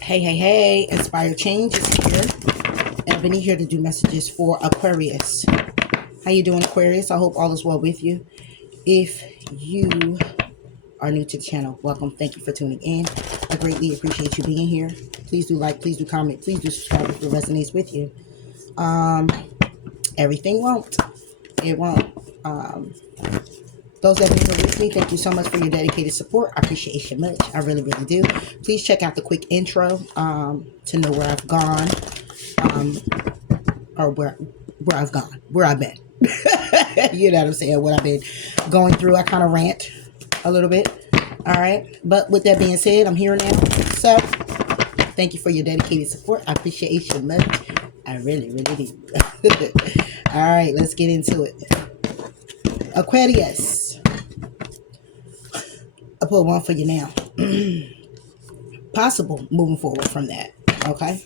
Hey, hey, hey, Inspired Change is here. Ebony here to do messages for Aquarius. How you doing, Aquarius? I hope all is well with you. If you are new to the channel, welcome. Thank you for tuning in. I greatly appreciate you being here. Please do like, please do comment, please do subscribe if it resonates with you. Everything won't. It won't. Those that are here with me, thank you so much for your dedicated support. I appreciate you much. I really, really do. Please check out the quick intro to know where I've gone, or where I've gone, where I've been. You know what I'm saying? What I've been going through. I kind of rant a little bit. All right. But with that being said, I'm here now. So thank you for your dedicated support. I appreciate you much. I really, really do. All right. Let's get into it. Aquarius. I put one for you now. Possible moving forward from that. Okay.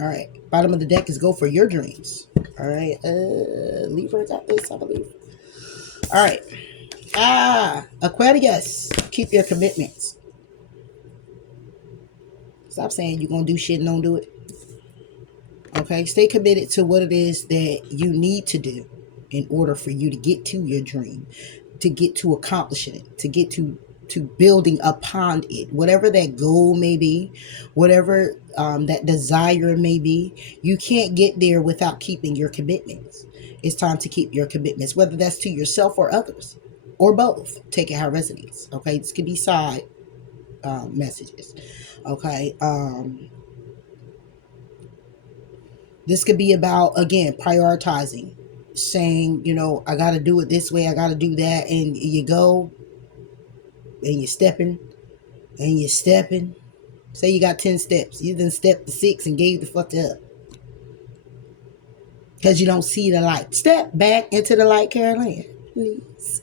All right. Bottom of the deck is go for your dreams. All right. Libra got this, I believe. All right. Aquarius. Keep your commitments. Stop saying you're going to do shit and don't do it. Okay. Stay committed to what it is that you need to do in order for you to get to your dream, to get to accomplishing it, to get to building upon it, whatever that goal may be, whatever that desire may be. You can't get there without keeping your commitments. It's time to keep your commitments, whether that's to yourself or others, or both. Take it how it resonates. Okay, this could be side messages. Okay, this could be about, again, prioritizing, saying, you know, I got to do it this way, I got to do that, and you go and you're stepping and you're stepping. Say you got 10 steps. You then stepped to 6 and gave the fuck up because you don't see the light. Step back into the light, Carolyn, please.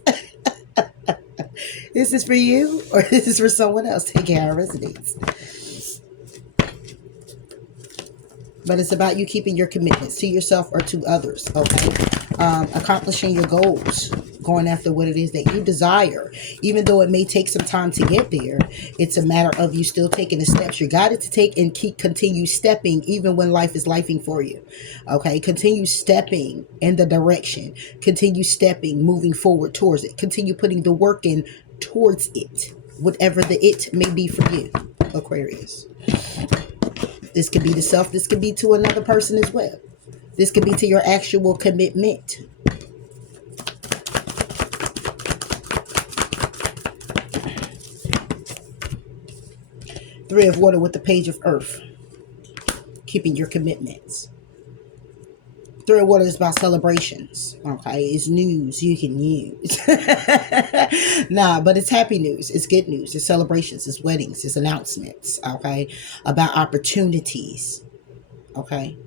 This is for you, or this is for someone else. Take care of residents. But it's about you keeping your commitments to yourself or to others. Okay. Accomplishing your goals, going after what it is that you desire, even though it may take some time to get there. It's a matter of you still taking the steps you got it to take, and continue stepping even when life is lifing for you. Okay, continue stepping in the direction, continue stepping, moving forward towards it, continue putting the work in towards it, whatever the it may be for you, Aquarius. This could be to self, this could be to another person as well. This could be to your actual commitment. Three of water with the page of earth. Keeping your commitments. Three of water is about celebrations. Okay, it's news you can use. Nah, but it's happy news. It's good news. It's celebrations. It's weddings. It's announcements. Okay, about opportunities. Okay,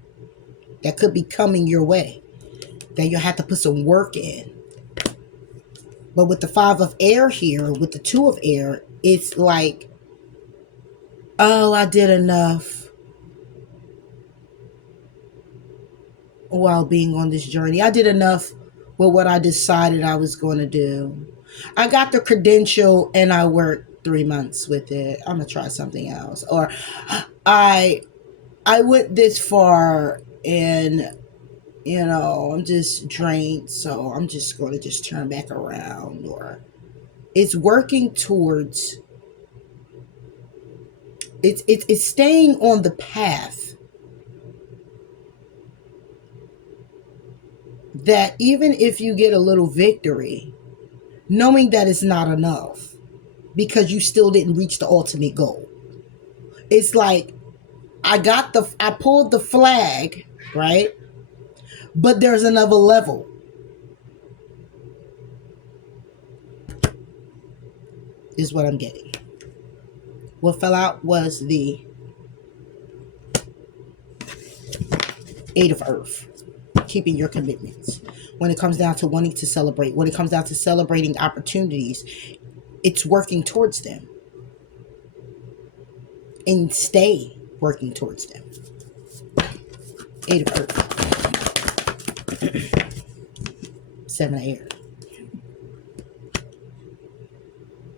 that could be coming your way, that you'll have to put some work in. But with the 5 of air here, with the 2 of air, it's like, oh, I did enough while being on this journey. I did enough with what I decided I was going to do. I got the credential and I worked 3 months with it. I'm going to try something else. Or I went this far and, you know, I'm just drained, so I'm just going to just turn back around. Or it's working towards, it's staying on the path that even if you get a little victory, knowing that it's not enough because you still didn't reach the ultimate goal. It's like, I pulled the flag, right? But there's another level. Is what I'm getting. What fell out was the 8 of earth. Keeping your commitments. When it comes down to wanting to celebrate, when it comes down to celebrating opportunities, it's working towards them. And stay working towards them. 8 of earth. 7 of air.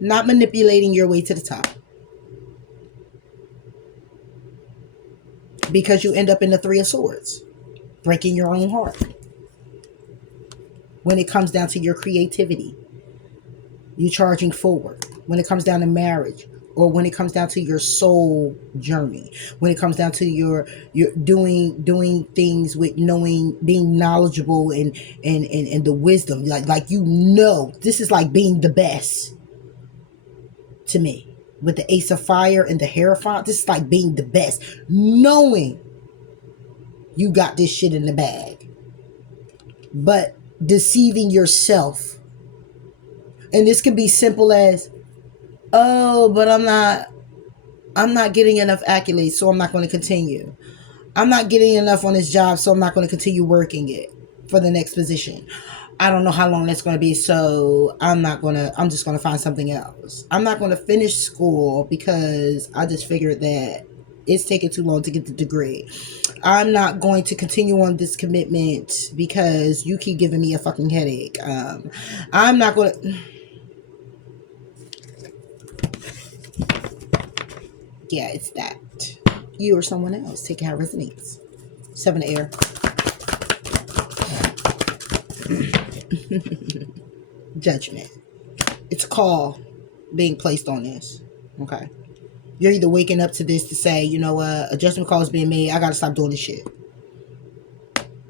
Not manipulating your way to the top. Because you end up in the Three of Swords. Breaking your own heart. When it comes down to your creativity. You charging forward. When it comes down to marriage. Or when it comes down to your soul journey. When it comes down to your doing things with knowing, being knowledgeable and the wisdom. Like you know, this is like being the best to me. With the Ace of Fire and the Hierophant, this is like being the best. Knowing you got this shit in the bag. But deceiving yourself. And this can be simple as, oh, but I'm not getting enough accolades, so I'm not going to continue. I'm not getting enough on this job, so I'm not going to continue working it for the next position. I don't know how long that's going to be, so I'm just going to find something else. I'm not going to finish school because I just figured that it's taking too long to get the degree. I'm not going to continue on this commitment because you keep giving me a fucking headache. I'm not going to... Yeah, it's that. You or someone else. Take it how it resonates. 7 of air. Judgment. It's a call being placed on this. Okay. You're either waking up to this to say, you know what, a judgment call is being made. I got to stop doing this shit.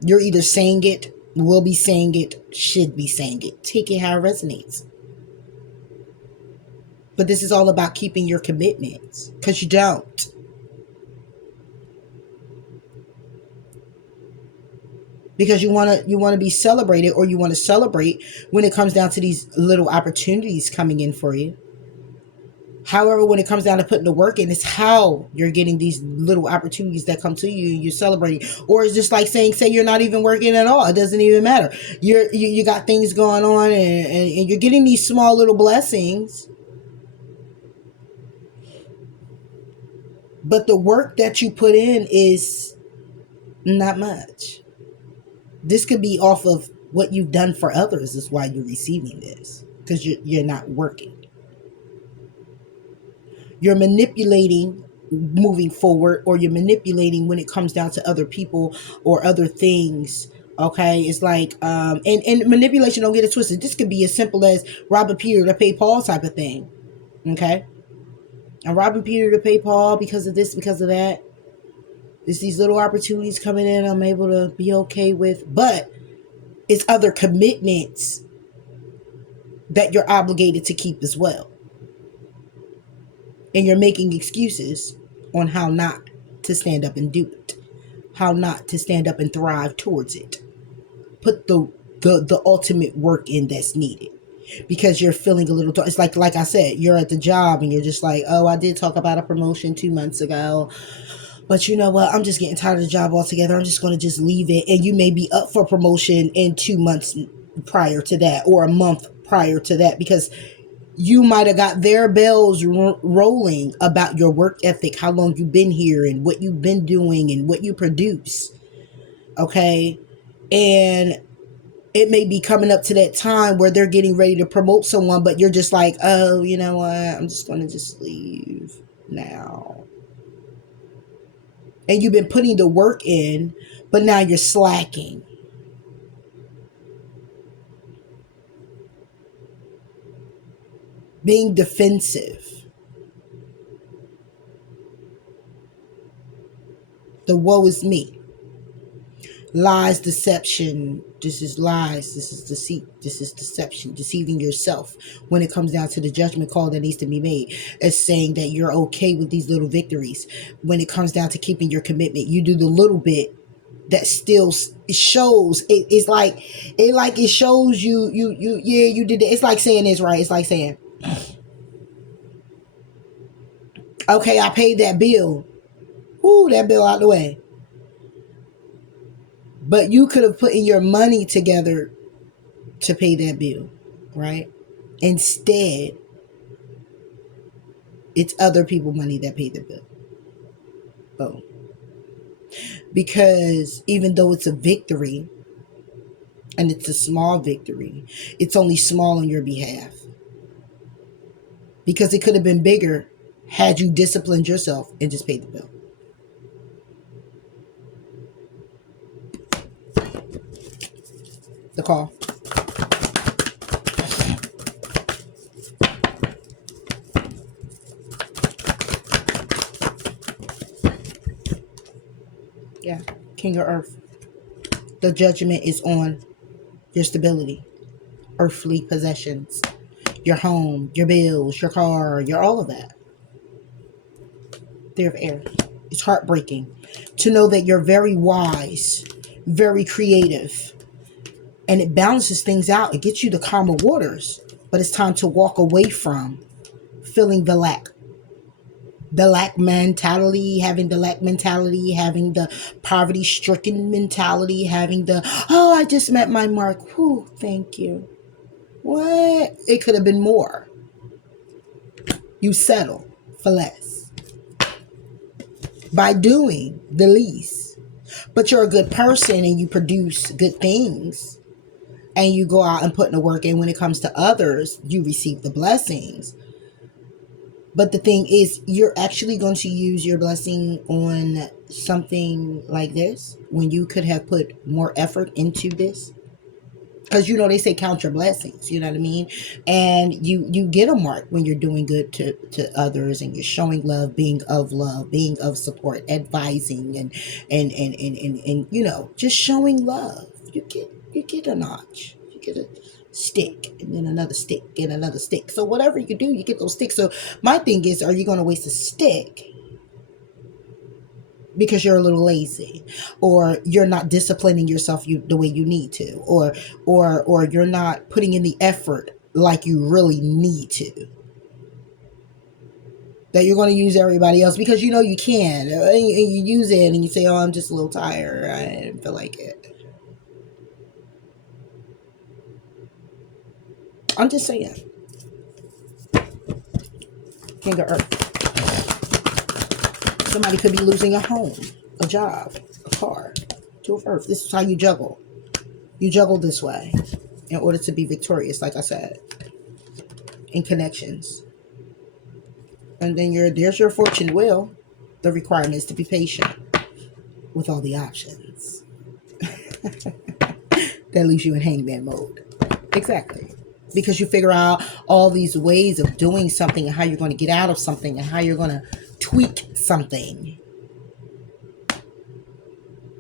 You're either saying it, will be saying it, should be saying it. Take it how it resonates. But this is all about keeping your commitments. Because you don't. Because you want to be celebrated, or you want to celebrate when it comes down to these little opportunities coming in for you. However, when it comes down to putting the work in, it's how you're getting these little opportunities that come to you. You're celebrating. Or it's just like say you're not even working at all. It doesn't even matter. You got things going on and you're getting these small little blessings. But the work that you put in is not much. This could be off of what you've done for others is why you're receiving this. Because you're not working. You're manipulating moving forward, or you're manipulating when it comes down to other people or other things. Okay, it's like and manipulation, don't get it twisted. This could be as simple as robbing Peter to pay Paul type of thing. Okay, I'm robbing Peter to pay Paul because of this, because of that. There's these little opportunities coming in I'm able to be okay with, but it's other commitments that you're obligated to keep as well. And you're making excuses on how not to stand up and do it. How not to stand up and thrive towards it. Put the ultimate work in that's needed. Because you're feeling a little... It's like I said, you're at the job and you're just like, oh, I did talk about a promotion 2 months ago. But you know what? I'm just getting tired of the job altogether. I'm just going to just leave it. And you may be up for promotion in 2 months prior to that, or a month prior to that, because you might have got their bells rolling about your work ethic, how long you've been here and what you've been doing and what you produce. Okay. And it may be coming up to that time where they're getting ready to promote someone, but you're just like, oh, you know what? I'm just going to just leave now. And you've been putting the work in, but now you're slacking. Being defensive. The woe is me. Lies, deception. This is lies. This is deceit. This is deception. Deceiving yourself when it comes down to the judgment call that needs to be made. It's saying that you're okay with these little victories. When it comes down to keeping your commitment, you do the little bit that still shows. It's like it shows you you did it. It's like saying this, right? It's like saying, okay, I paid that bill. Ooh, that bill out the way. But you could have put in your money together to pay that bill, right? Instead, it's other people's money that pay the bill. Oh. Because even though it's a victory, and it's a small victory, it's only small on your behalf. because it could have been bigger had you disciplined yourself and just paid the bill. The call. Yeah, King of Earth. The judgment is on your stability, earthly possessions, your home, your bills, your car, your all of that. There of air. It's heartbreaking to know that you're very wise, very creative, and it balances things out. It gets you the calmer waters, but it's time to walk away from feeling the lack. The lack mentality, having the lack mentality, having the poverty stricken mentality, having the, oh, I just met my mark. Whew, thank you. What? It could have been more. You settle for less by doing the least. But you're a good person and you produce good things and you go out and put in the work. And when it comes to others, you receive the blessings. But the thing is, you're actually going to use your blessing on something like this when you could have put more effort into this. Because, you know, they say count your blessings, you know what I mean? And you get a mark when you're doing good to others and you're showing love, being of support, advising, and you know, just showing love. You get a notch. You get a stick and then another stick and another stick. So whatever you do, you get those sticks. So my thing is, are you going to waste a stick because you're a little lazy, or you're not disciplining yourself the way you need to, or you're not putting in the effort like you really need to, that you're going to use everybody else because you know you can, and you use it and you say, oh, I'm just a little tired, I didn't feel like it. I'm just saying. King of Earth. Somebody could be losing a home, a job, a car. Two of Earth. This is how you juggle. You juggle this way in order to be victorious, like I said, in connections. And then there's your fortune wheel. The requirement is to be patient with all the options. That leaves you in hangman mode. Exactly. Because you figure out all these ways of doing something and how you're going to get out of something and how you're going to tweak something.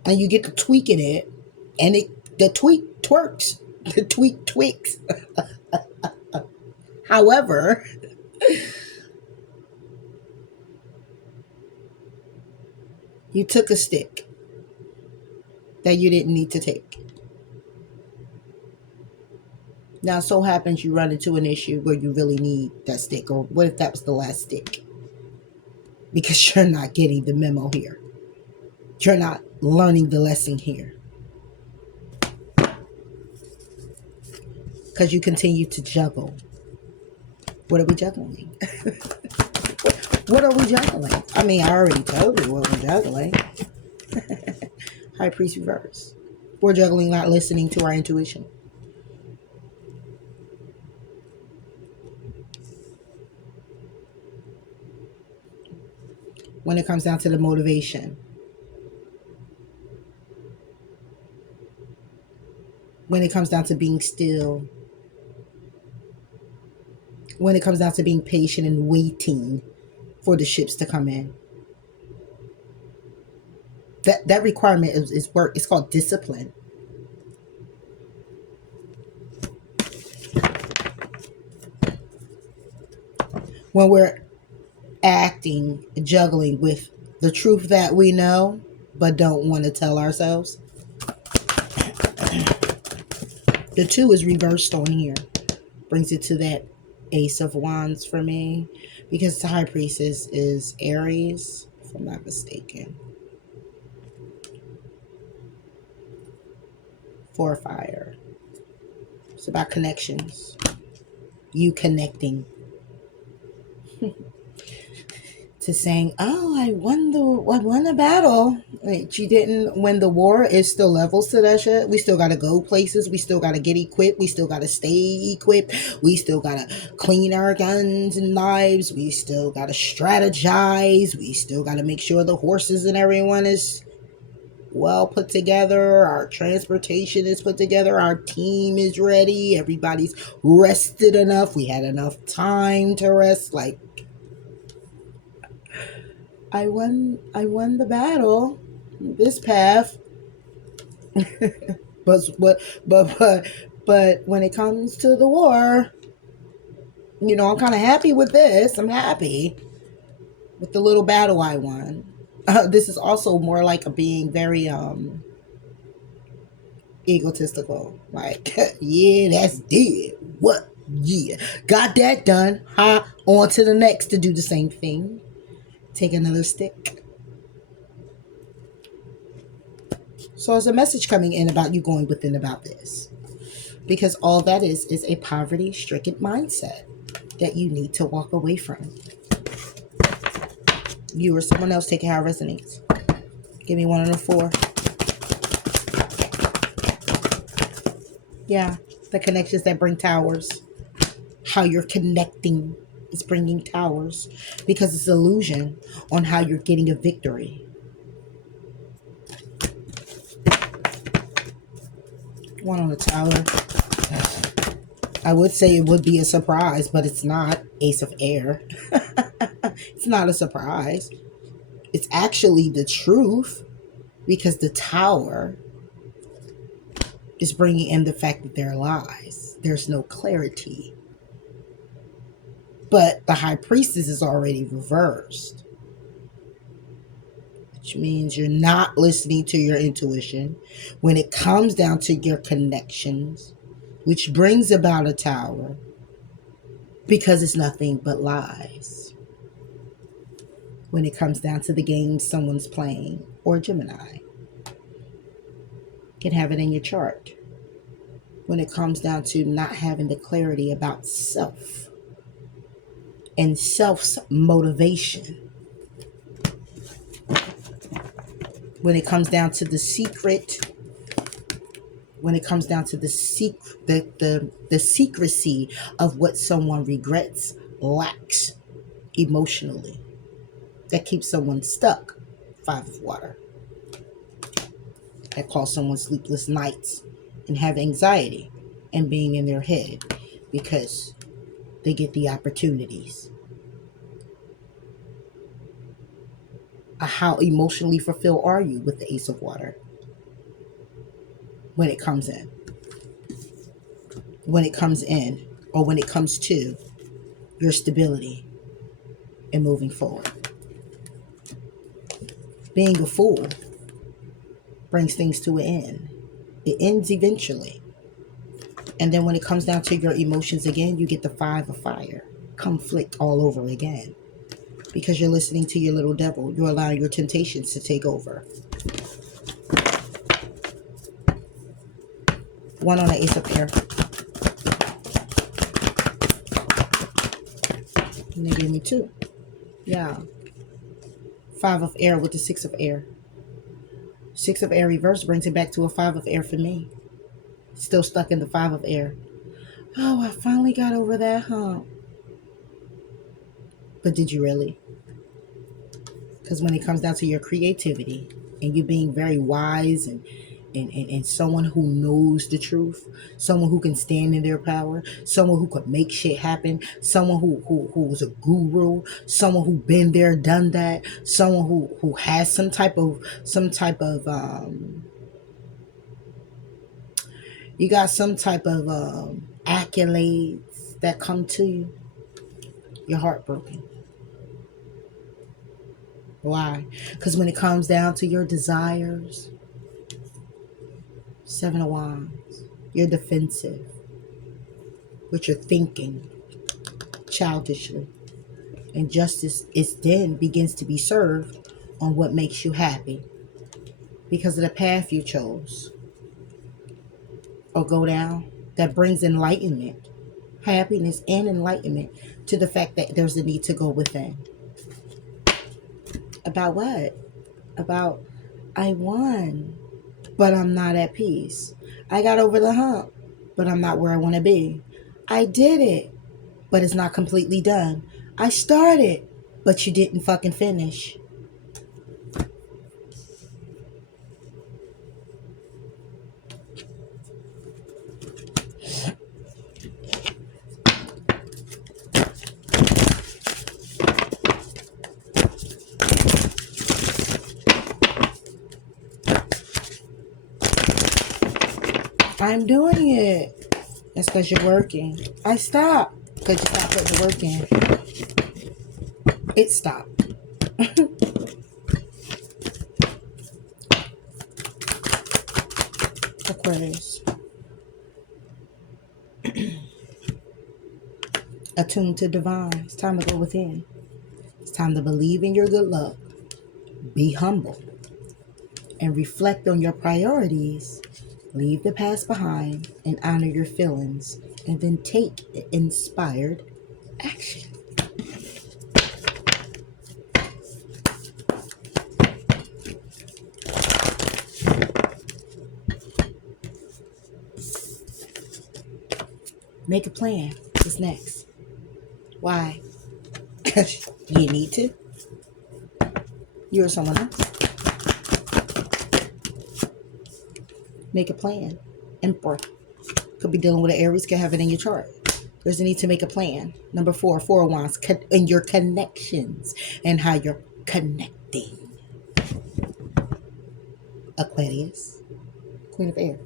And you get to tweaking it, and the tweak twerks. The tweak tweaks. However, you took a stick that you didn't need to take. Now, so happens you run into an issue where you really need that stick, or what if that was the last stick? Because you're not getting the memo here. You're not learning the lesson here. Because you continue to juggle. What are we juggling? What are we juggling? I mean, I already told you what we're juggling. High Priest reverse. We're juggling not listening to our intuition. When it comes down to the motivation. When it comes down to being still. When it comes down to being patient and waiting for the ships to come in. That requirement is work. It's called discipline. When we're acting, juggling with the truth that we know, but don't want to tell ourselves. The 2 is reversed on here. Brings it to that Ace of Wands for me. Because the High Priestess is Aries, if I'm not mistaken. 4 fire. It's about connections. You connecting. to saying, "Oh, I won the battle." Like, you didn't win the war. It's still levels to that shit. We still gotta go places. We still gotta get equipped. We still gotta stay equipped. We still gotta clean our guns and knives. We still gotta strategize. We still gotta make sure the horses and everyone is well put together. Our transportation is put together. Our team is ready. Everybody's rested enough. We had enough time to rest. Like, I won the battle. This path. but but when it comes to the war, I'm kind of happy with this. I'm happy with the little battle I won. This is also more like a being very egotistical. Like, yeah, that's dead. What? Yeah, got that done. Ha, on to the next to do the same thing. Take another stick. So there's a message coming in about you going within about this. Because all that is a poverty-stricken mindset that you need to walk away from. You or someone else, take it how it resonates. Give me 1 and a 4. Yeah, the connections that bring towers. How you're connecting is bringing towers. Because it's illusion on how you're getting a victory. 1 on the tower. I would say it would be a surprise, but it's not. Ace of Air. It's not a surprise. It's actually the truth, because the tower is bringing in the fact that there are lies. There's no clarity. But the High Priestess is already reversed, which means you're not listening to your intuition when it comes down to your connections, which brings about a tower, because it's nothing but lies. When it comes down to the game someone's playing, or Gemini, you can have it in your chart. When it comes down to not having the clarity about self and self's motivation. When it comes down to the secret, when it comes down to the secrecy of what someone regrets, lacks emotionally, that keeps someone stuck. 5 of Water. That cause someone sleepless nights and have anxiety and being in their head because they get the opportunities. How emotionally fulfilled are you with the Ace of Water when it comes in? When it comes in, or when it comes to your stability and moving forward. Being a fool brings things to an end. It ends eventually. And then when it comes down to your emotions again, you get the 5 of Fire. Conflict all over again. Because you're listening to your little devil. You're allowing your temptations to take over. 1 on the Ace of Air. And they gave me 2. Yeah. 5 of Air with the 6 of Air. 6 of Air reverse brings it back to a 5 of Air for me. Still stuck in the 5 of Air. Oh, I finally got over that hump. But did you really? Because when it comes down to your creativity and you being very wise and someone who knows the truth, someone who can stand in their power, someone who could make shit happen, someone who's a guru, someone who been there, done that, someone who has some type of you got some type of accolades that come to you. You're heartbroken. Why? Because when it comes down to your desires, 7 of Wands, you're defensive with your thinking childishly. And justice is then begins to be served on what makes you happy because of the path you chose or go down that brings enlightenment, happiness and enlightenment to the fact that there's a need to go within. About what? About I won, but I'm not at peace. I got over the hump, but I'm not where I want to be. I did it, but it's not completely done. I started, but you didn't fucking finish. I'm doing it. That's because you're working. I stopped because you stopped putting the work in. It stopped. Aquarius. Attuned to divine. It's time to go within. It's time to believe in your good luck. Be humble. And reflect on your priorities. Leave the past behind and honor your feelings. And then take inspired action. Make a plan. What's next? Why? Because you need to. You or someone else. Make a plan. Emperor. Could be dealing with an Aries. Could have it in your chart. There's a need to make a plan. Number 4, 4 of Wands. And your connections. And how you're connecting. Aquarius. Queen of Air.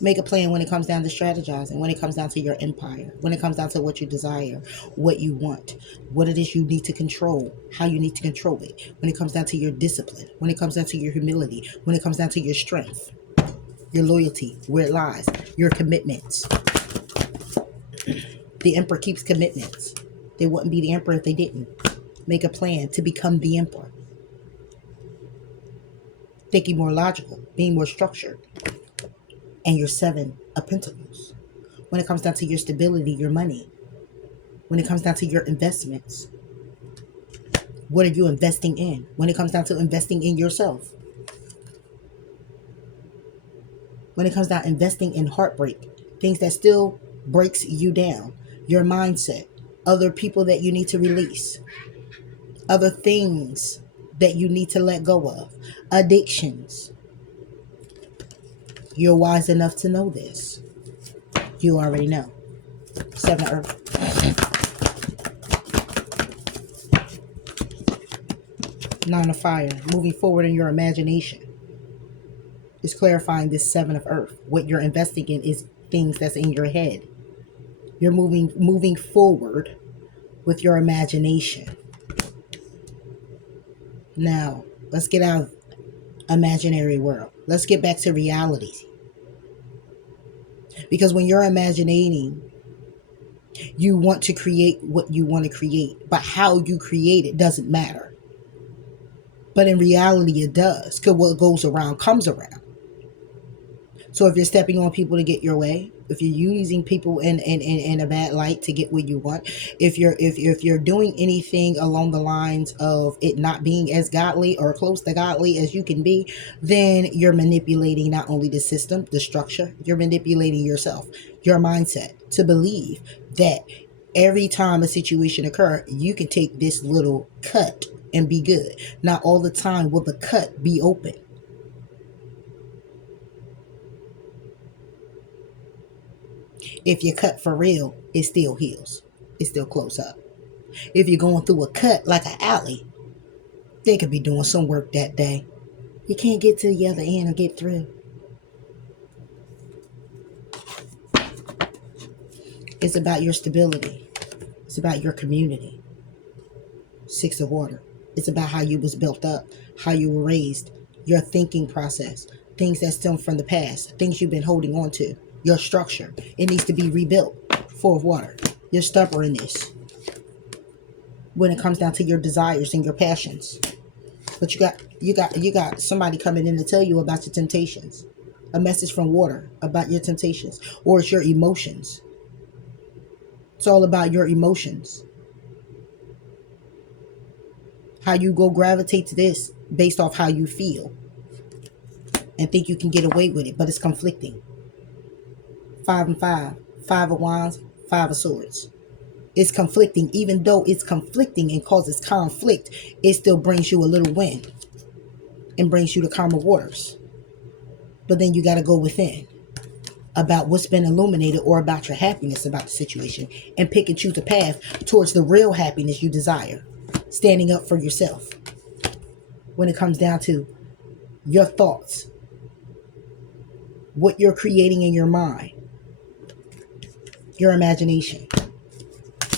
Make a plan when it comes down to strategizing, when it comes down to your empire, when it comes down to what you desire, what you want, what it is you need to control, how you need to control it, when it comes down to your discipline, when it comes down to your humility, when it comes down to your strength, your loyalty, where it lies, your commitments. The emperor keeps commitments. They wouldn't be the emperor if they didn't. Make a plan to become the emperor. Thinking more logical, being more structured. And your 7 of Pentacles. When it comes down to your stability, your money. When it comes down to your investments. What are you investing in? When it comes down to investing in yourself. When it comes down to investing in heartbreak. Things that still breaks you down. Your mindset. Other people that you need to release. Other things that you need to let go of. Addictions. You're wise enough to know this. You already know. 7 of Earth. Nine of Fire. Moving forward in your imagination. It's clarifying this 7 of Earth. What you're investing in is things that's in your head. You're moving forward with your imagination. Now, let's get out of imaginary world. Let's get back to reality. Because when you're imagining, you want to create what you want to create. But how you create it doesn't matter. But in reality, it does. Because what goes around comes around. So if you're stepping on people to get your way, if you're using people in a bad light to get what you want, if you're doing anything along the lines of it not being as godly or close to godly as you can be, then you're manipulating not only the system, the structure, you're manipulating yourself, your mindset to believe that every time a situation occurs, you can take this little cut and be good. Not all the time will the cut be open. If you cut for real, it still heals. It still close up. If you're going through a cut like an alley, they could be doing some work that day. You can't get to the other end or get through. It's about your stability. It's about your community. 6 of Water. It's about how you was built up, how you were raised, your thinking process, things that stem from the past, things you've been holding on to. Your structure, it needs to be rebuilt. 4 of Water. Your stubbornness when it comes down to your desires and your passions. But you got somebody coming in to tell you about your temptations. A message from Water about your temptations, or it's your emotions. It's all about your emotions. How you go gravitate to this based off how you feel and think you can get away with it, but it's conflicting. 5 and 5. 5 of Wands, 5 of Swords. It's conflicting. Even though it's conflicting and causes conflict, it still brings you a little win and brings you to calmer waters. But then you got to go within about what's been illuminated or about your happiness about the situation and pick and choose a path towards the real happiness you desire. Standing up for yourself when it comes down to your thoughts, what you're creating in your mind, your imagination,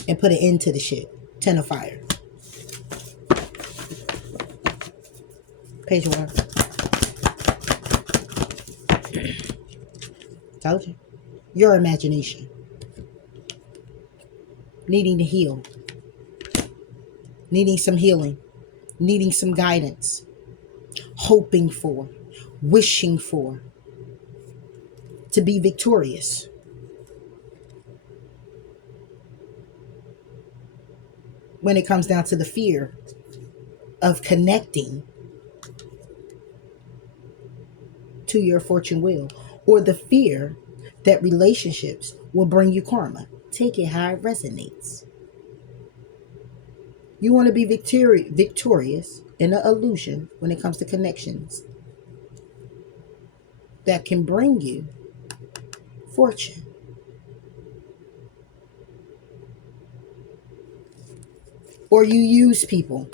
and put an end to the shit. 10 of Fire. Page 1. Told you. Your imagination. Needing to heal. Needing some healing. Needing some guidance. Hoping for. Wishing for. To be victorious. When it comes down to the fear of connecting to your fortune wheel, or the fear that relationships will bring you karma. Take it how it resonates. You want to be victorious in an illusion when it comes to connections that can bring you fortune. Or you use people.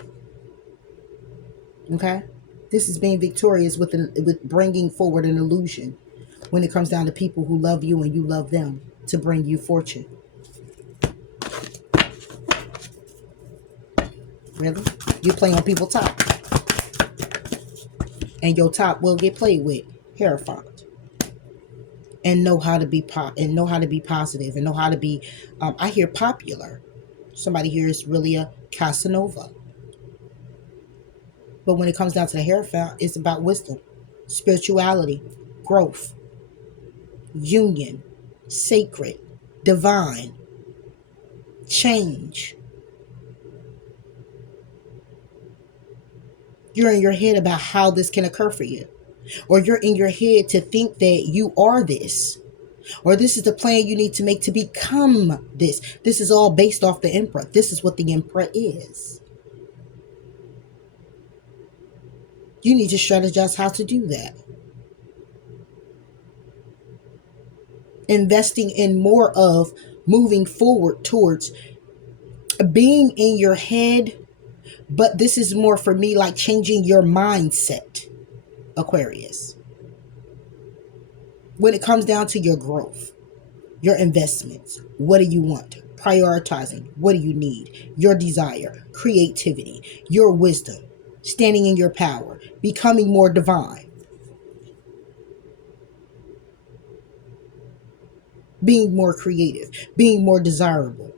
Okay? This is being victorious with bringing forward an illusion when it comes down to people who love you and you love them to bring you fortune. Really? You play on people's top. And your top will get played with. Hierophant. And know how to be positive and know how to be I hear popular. Somebody here is really a Casanova. But when it comes down to the Hierophant, it's about wisdom, spirituality, growth, union, sacred, divine, change. You're in your head about how this can occur for you. Or you're in your head to think that you are this. Or this is the plan you need to make to become this. This is all based off the Emperor. This is what the Emperor is. You need to strategize how to do that. Investing in more of moving forward towards being in your head. But this is more for me like changing your mindset, Aquarius. When it comes down to your growth, your investments, what do you want? Prioritizing, what do you need? Your desire, creativity, your wisdom, standing in your power, becoming more divine, being more creative, being more desirable,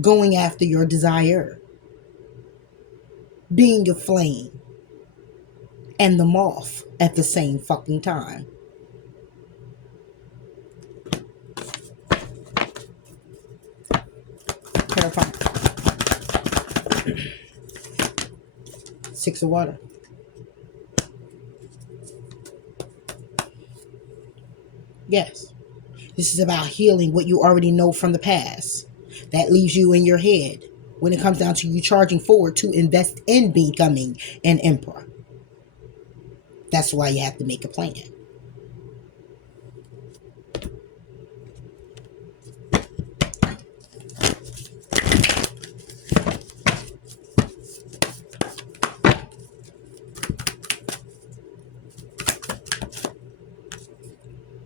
going after your desire, being a flame and the moth at the same fucking time. Terrifying. 6 of Water. Yes. This is about healing what you already know from the past. That leaves you in your head when it comes down to you charging forward to invest in becoming an emperor. That's why you have to make a plan.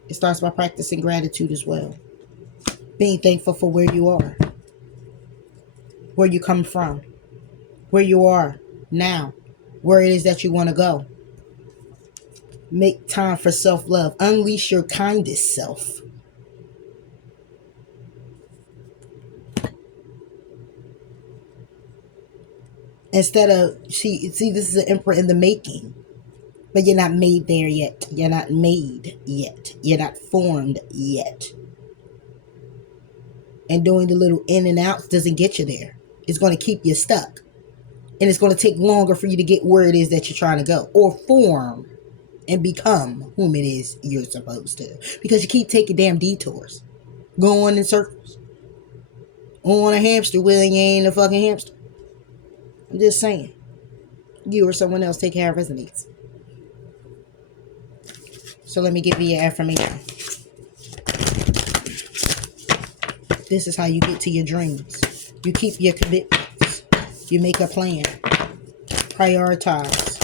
It starts by practicing gratitude as well. Being thankful for where you are, where you come from, where you are now, where it is that you want to go. Make time for self-love. Unleash your kindest self. Instead of, see, this is an emperor in the making. But you're not made there yet. You're not made yet. You're not formed yet. And doing the little in and outs doesn't get you there. It's going to keep you stuck. And it's going to take longer for you to get where it is that you're trying to go. Or form and become whom it is you're supposed to. Because you keep taking damn detours. Going in circles. On a hamster wheel and you ain't a fucking hamster. I'm just saying. You or someone else take care of resonates. So let me give you your affirmation. This is how you get to your dreams. You keep your commitments. You make a plan. Prioritize.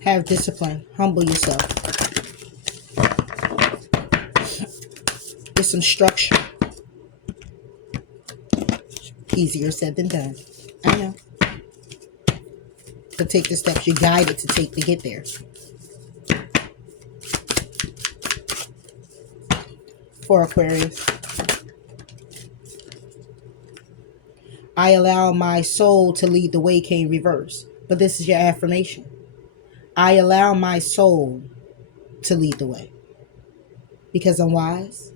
Have discipline. Humble yourself. Get some structure. Easier said than done. I know. But take the steps you're guided to take to get there. For Aquarius, I allow my soul to lead the way came reverse. But this is your affirmation. I allow my soul to lead the way. Because I'm wise.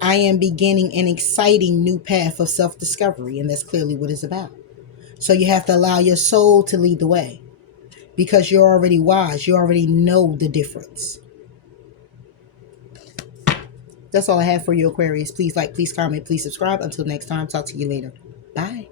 I am beginning an exciting new path of self-discovery. And that's clearly what it's about. So you have to allow your soul to lead the way. Because you're already wise. You already know the difference. That's all I have for you, Aquarius. Please like, please comment, please subscribe. Until next time, talk to you later. Bye.